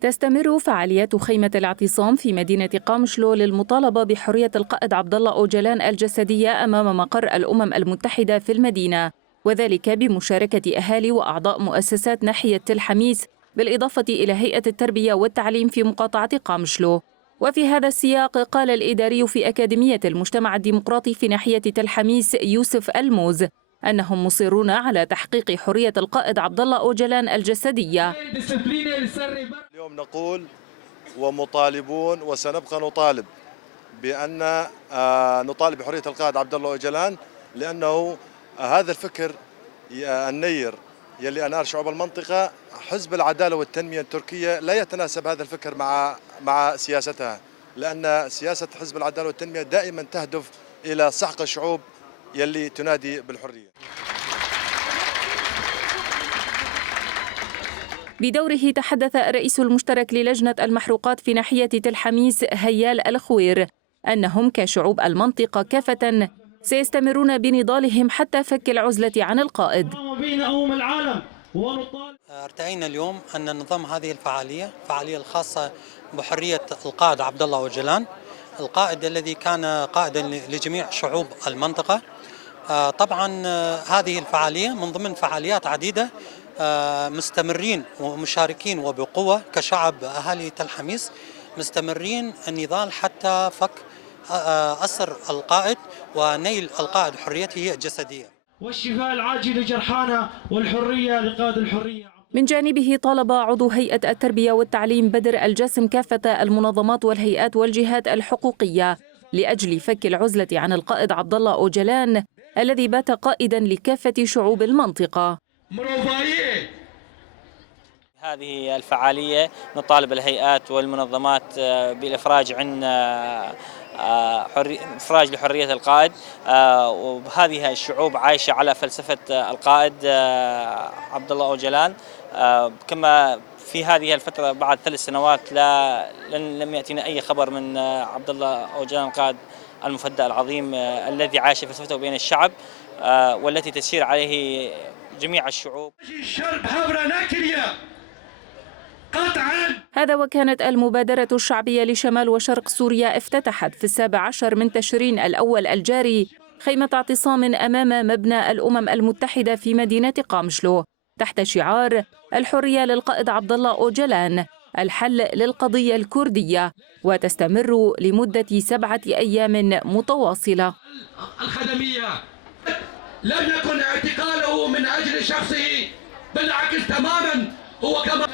تستمر فعاليات خيمة الاعتصام في مدينة قامشلو للمطالبة بحرية القائد عبدالله أوجلان الجسدية أمام مقر الأمم المتحدة في المدينة، وذلك بمشاركة أهالي وأعضاء مؤسسات ناحية تل حميس بالإضافة إلى هيئة التربية والتعليم في مقاطعة قامشلو. وفي هذا السياق قال الإداري في أكاديمية المجتمع الديمقراطي في ناحية تل حميس يوسف الموز أنهم مصرون على تحقيق حرية القائد عبدالله أوجلان الجسدية. اليوم نقول ومطالبون وسنبقى نطالب بأن نطالب بحرية القائد عبدالله أوجلان، لأنه هذا الفكر النير يلي أنار شعوب المنطقة. حزب العدالة والتنمية التركية لا يتناسب هذا الفكر مع سياستها، لأن سياسة حزب العدالة والتنمية دائما تهدف إلى سحق الشعوب يلي تنادي بالحرية. بدوره تحدث الرئيس المشترك للجنة المحروقات في ناحية تل حميس هيال الخوير أنهم كشعوب المنطقة كافة سيستمرون بنضالهم حتى فك العزلة عن القائد. ارتأينا اليوم أن نظام هذه الفعالية الخاصة بحرية القائد عبدالله أوجلان، القائد الذي كان قائدا لجميع شعوب المنطقة. طبعا هذه الفعالية من ضمن فعاليات عديدة مستمرين ومشاركين وبقوة كشعب أهالي تل حميس، مستمرين النضال حتى فك أسر القائد ونيل القائد حريته الجسدية والشفاء العاجل لجرحانا والحرية لقائد الحرية. من جانبه طالب عضو هيئة التربية والتعليم بدر الجاسم كافة المنظمات والهيئات والجهات الحقوقية لأجل فك العزلة عن القائد عبدالله أوجلان الذي بات قائدا لكافة شعوب المنطقة. هذه الفعالية نطالب الهيئات والمنظمات بالإفراج عن إفراج لحرية القائد، وهذه الشعوب عايشة على فلسفة القائد عبدالله أوجلان. كما في هذه الفترة بعد 3 سنوات لم يأتينا أي خبر من عبدالله أوجلان القائد المفدى العظيم الذي عاش فلسفته بين الشعب والتي تسير عليه جميع الشعوب. هذا وكانت المبادرة الشعبية لشمال وشرق سوريا افتتحت في 17 من تشرين الأول الجاري خيمة اعتصام أمام مبنى الأمم المتحدة في مدينة قامشلو تحت شعار الحرية للقائد عبدالله أوجلان، الحل للقضية الكردية، وتستمر لمدة 7 أيام متواصلة. الخدمية لم يكن اعتقاله من أجل شخصه، بالعكس تماما هو كما